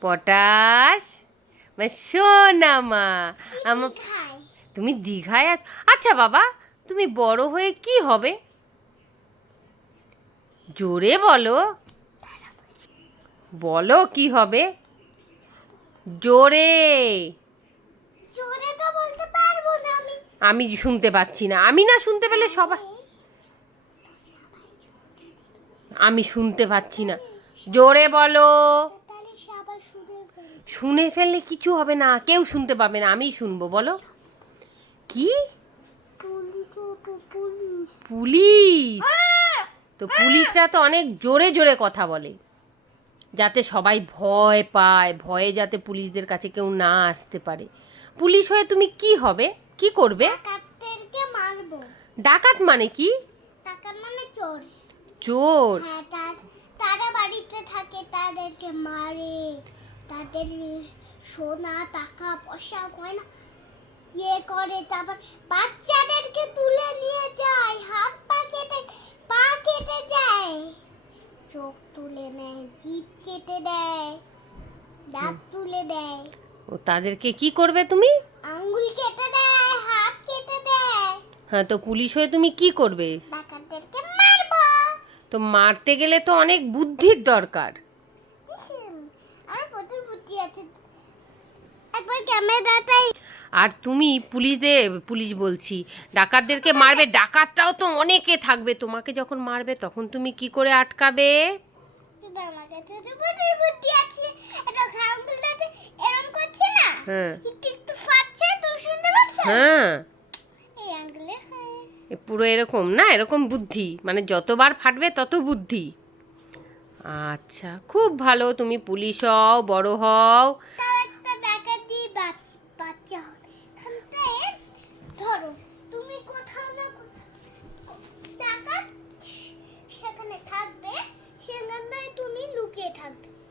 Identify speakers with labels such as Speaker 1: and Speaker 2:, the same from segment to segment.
Speaker 1: Potash মা সোনা মা আমার তুমি দীঘায় আছ- আচ্ছা বাবা তুমি বড় হয়ে কি হবে? জোরে বলো। বলো কি হবে? জোরে।
Speaker 2: জোরে তো বলতে পারব না আমি।
Speaker 1: আমি শুনতে পাচ্ছি না। আমি না শুনতে পেলে সবাই আমি শুনতে পাচ্ছি না। জোরে বলো।
Speaker 2: শুনে
Speaker 1: ফেললে কিছু হবে না কেউ শুনতে পাবে না আমিই শুনব বলো। কি?
Speaker 2: পুলিশ? তো পুলিশ
Speaker 1: পুলিশ তো পুলিশরা তো অনেক জোরে জোরে কথা বলে যাতে সবাই ভয় পায় ভয়ে যাতে পুলিশদের কাছে কেউ না আসতে পারে। পুলিশ হয়ে তুমি কি হবে? কি করবে? ডাকাত মানে কি?
Speaker 2: মানে চোর।
Speaker 1: চোর।
Speaker 2: হ্যাঁ তারা বাড়িতে থাকে তাদেরকে মারে। তাদের সোনা টাকা পয়সা গয়না ইয়ে করে তারপর বাচ্চাদেরকে তুলে নিয়ে যায় হাত পা কেটে পা কেটে যায় চোখ তুলে নেয় জিভ কেটে দেয় দাঁত তুলে দেয়।
Speaker 1: ও তাদেরকে কি করবে তুমি?
Speaker 2: আঙ্গুল কেটে দেয় হাত কেটে দেয়।
Speaker 1: হ্যাঁ তো পুলিশ হয়ে তুমি কি করবে?
Speaker 2: ডাকাতদেরকে মারবো।
Speaker 1: তো মারতে গেলে তো অনেক বুদ্ধির দরকার
Speaker 2: হুম, আমার প্রচুর বুদ্ধি আছে একবার ক্যামেরাটাই
Speaker 1: আর তুমি পুলিশদের পুলিশ বলছি ডাকাতদেরকে মারবে। ডাকাতটাও তো অনেকে থাকবে। তোমাকে যখন মারবে তখন তুমি কি করে আটকাবে? হ্যাঁ। হ্যাঁ।
Speaker 2: হ্যাঁ।
Speaker 1: পুরো এরকম না? এরকম বুদ্ধি। মানে যতবার ফাটবে তত বুদ্ধি। আচ্ছা খুব ভালো তুমি পুলিশ হও বড় হও।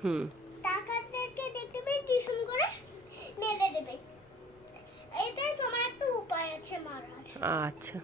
Speaker 1: হুম।
Speaker 2: ডাকাতদেরকে দেখতে পেয়ে টিউশন করে মেরে দেবে। এটাই তোমার একটা উপায় আছে মারার।
Speaker 1: আচ্ছা।